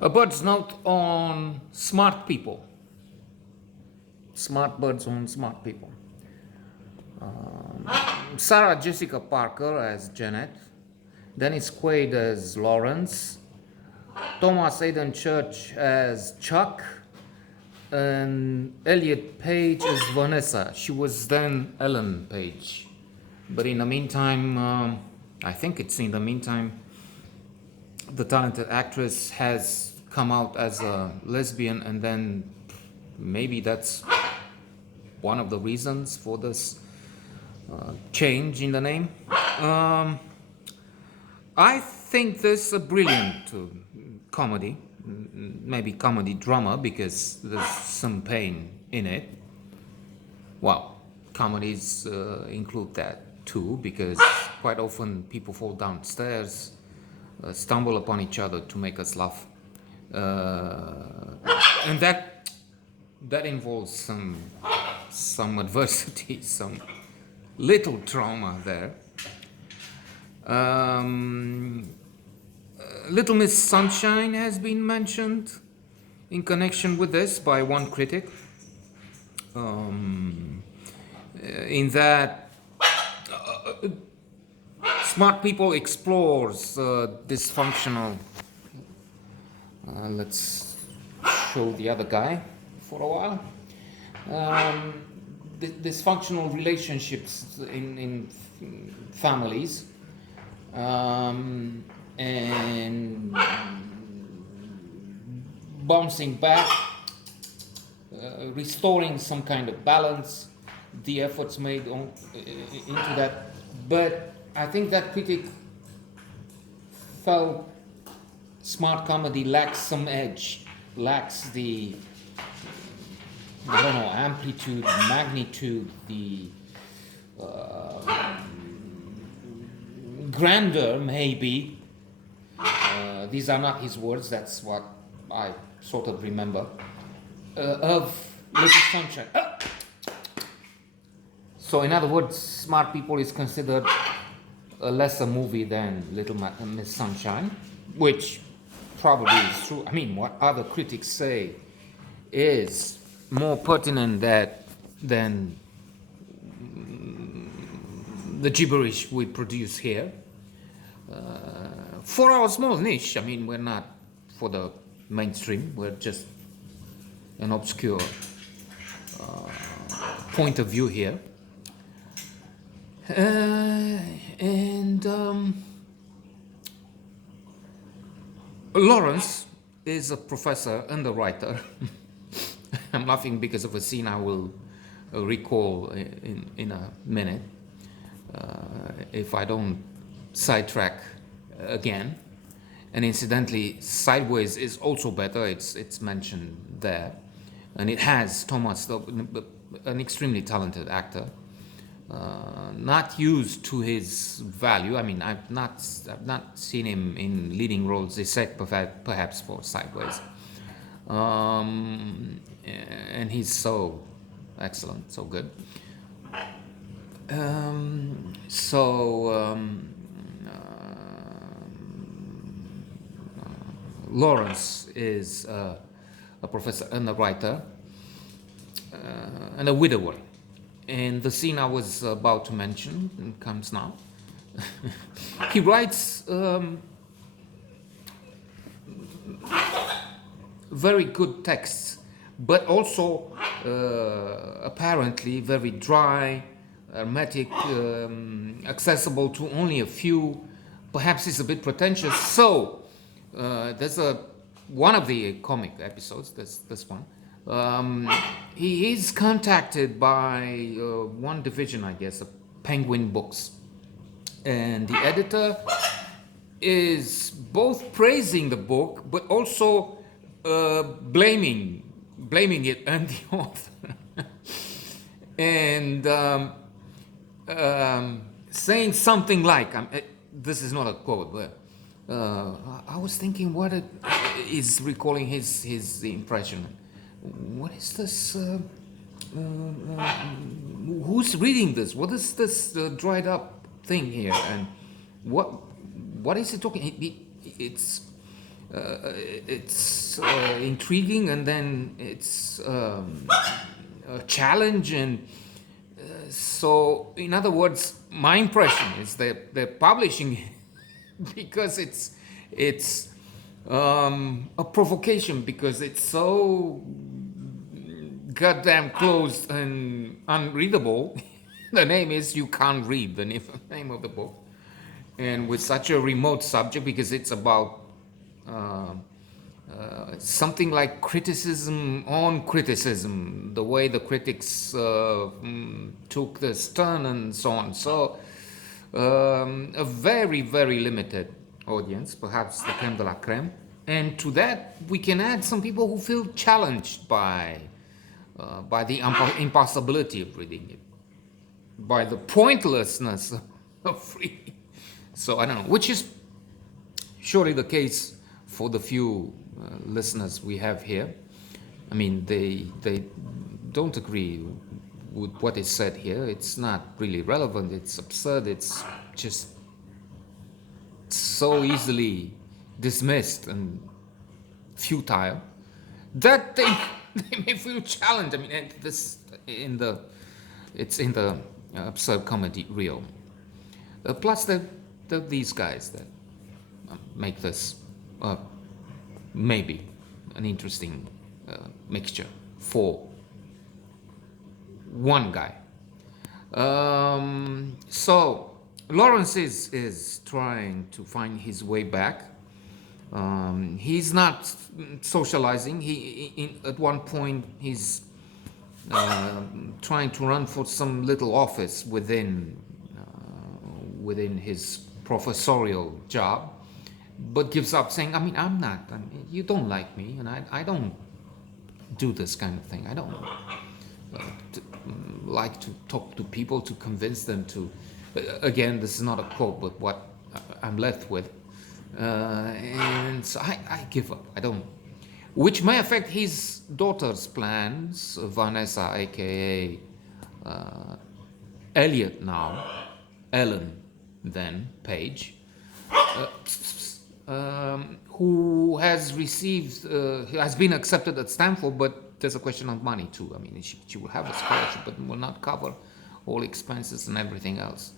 A bird's note on smart people. Smart birds on smart people. Sarah Jessica Parker as Janet. Dennis Quaid as Lawrence. Thomas Aidan Church as Chuck. And Elliot Page as Vanessa. She was then Ellen Page. But in the meantime, I think it's in the meantime, the talented actress has come out as a lesbian, and then maybe that's one of the reasons for this change in the name. I think this is a brilliant comedy, maybe comedy drama, because there's some pain in it. Well, comedies include that too, because quite often people fall downstairs, stumble upon each other to make us laugh, and that involves some adversity, some little trauma there. Little Miss Sunshine has been mentioned in connection with this by one critic. In that Smart People explores dysfunctional. Let's show the other guy for a while. Dysfunctional relationships in families, and bouncing back, restoring some kind of balance, the efforts made into that. But I think that critic felt smart comedy lacks some edge, lacks the, I don't know, amplitude, magnitude, the grandeur, maybe. These are not his words, that's what I sort of remember. Of Little Sunshine. So, in other words, Smart People is considered a lesser movie than Little Miss Sunshine, which probably is true. I mean, what other critics say is more pertinent than the gibberish we produce here. For our small niche, I mean, we're not for the mainstream, we're just an obscure point of view here. And Lawrence is a professor and a writer. I'm laughing because of a scene I will recall in a minute, if I don't sidetrack again. And incidentally, Sideways is also better. It's mentioned there, and it has Thomas, an extremely talented actor, not used to his value. I mean, I've not seen him in leading roles except perhaps for Sideways, and he's so excellent, so good. Lawrence is a professor and a writer, and a widower. And the scene I was about to mention comes now. He writes very good texts, but also apparently very dry, hermetic, accessible to only a few. Perhaps it's a bit pretentious. So there's one of the comic episodes. This one. He is contacted by one division, I guess, of Penguin Books, and the editor is both praising the book but also blaming it and the author, and saying something like, this is not a quote, but I was thinking what it is, recalling his impression. What is this? Who's reading this? What is this dried up thing here? And what is it talking? It's it's intriguing, and then it's a challenge. And so, in other words, my impression is that they're publishing it because it's a provocation, because it's so goddamn closed and unreadable. The name is You Can't Read, the name of the book. And with such a remote subject, because it's about uh, something like criticism on criticism, the way the critics took this turn and so on. So, a very, very limited audience, perhaps the creme de la creme. And to that, we can add some people who feel challenged by the impossibility of reading it, by the pointlessness of reading. So I don't know, which is surely the case for the few listeners we have here. I mean, they don't agree with what is said here. It's not really relevant. It's absurd. It's just so easily dismissed and futile that they, they may feel challenged. I mean, and this it's in the absurd comedy realm. Plus, these guys that make this maybe an interesting mixture for one guy. So Lawrence is trying to find his way back. He's not socializing. At one point he's trying to run for some little office within his professorial job, but gives up, saying, I mean, you don't like me, and I don't do this kind of thing. I don't like to talk to people to convince them to, again, this is not a quote, but what I'm left with. And so I give up. I don't, which may affect his daughter's plans, Vanessa, aka Elliot now, Ellen then Page, who has has been accepted at Stanford, but there's a question of money too. I mean, she will have a scholarship, but will not cover all expenses and everything else.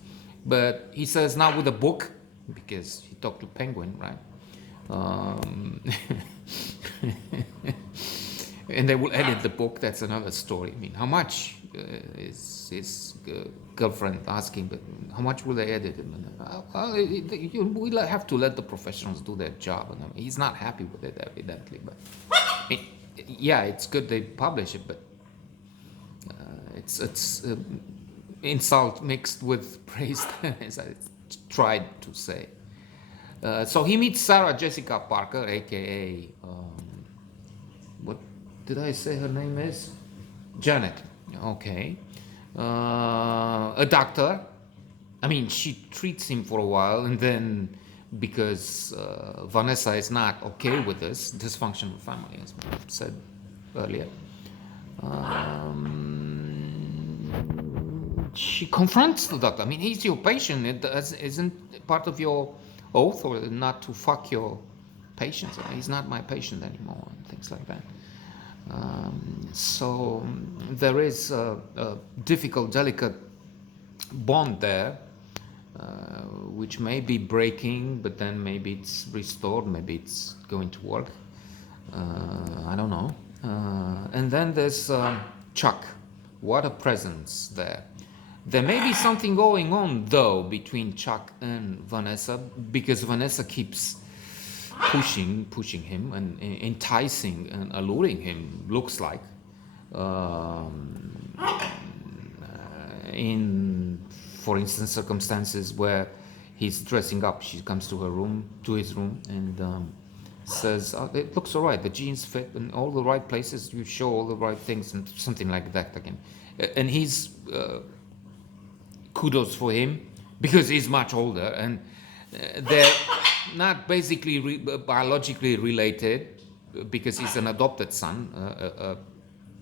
But he says now with a book, because he talked to Penguin, right? And they will edit the book. That's another story. I mean, how much is his girlfriend asking? But how much will they edit it? We'll have to let the professionals do their job. And I mean, he's not happy with it, evidently. But yeah, it's good they publish it, but it's insult mixed with praise, as I tried to say. So he meets Sarah Jessica Parker, aka what did I say her name is? Janet. Okay. A doctor. I mean, she treats him for a while, and then because Vanessa is not okay with this dysfunctional family, as I said earlier, she confronts the doctor. I mean, he's your patient. It isn't part of your oath or not to fuck your patients. He's not my patient anymore, and things like that. So there is a difficult, delicate bond there, which may be breaking, but then maybe it's restored, maybe it's going to work. I don't know. And then there's Chuck. What a presence there. There may be something going on, though, between Chuck and Vanessa, because Vanessa keeps pushing him and enticing and alluring him, looks like, in, for instance, circumstances where he's dressing up. She comes to his room, and says, it looks all right, the jeans fit in all the right places, you show all the right things, and something like that again. And he's, kudos for him, because he's much older, and they're not basically biologically related, because he's an adopted son, a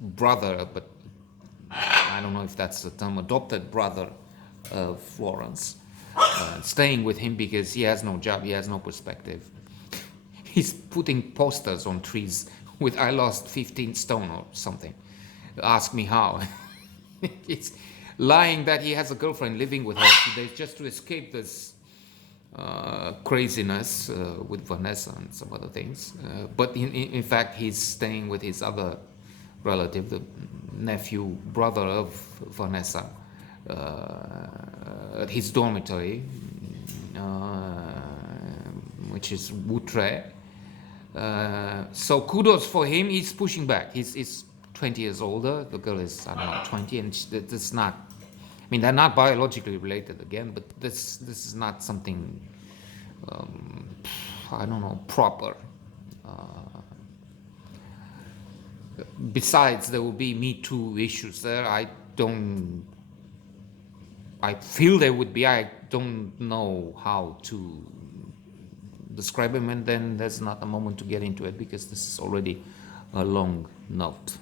brother, but I don't know if that's the term, adopted brother of Florence, staying with him because he has no job, he has no perspective. He's putting posters on trees with "I lost 15 stone" or something. Ask me how. It's lying that he has a girlfriend living with her today just to escape this craziness with Vanessa and some other things. But in fact, he's staying with his other relative, the nephew, brother of Vanessa, at his dormitory, which is Wuttre. So kudos for him. He's pushing back. He's 20 years older. The girl is, I don't know, 20, and that's not. I mean, they're not biologically related again, but this is not something. I don't know, proper. Besides, there will be Me Too issues there. I feel there would be. I don't know how to describe them, and then there's not a moment to get into it because this is already a long note.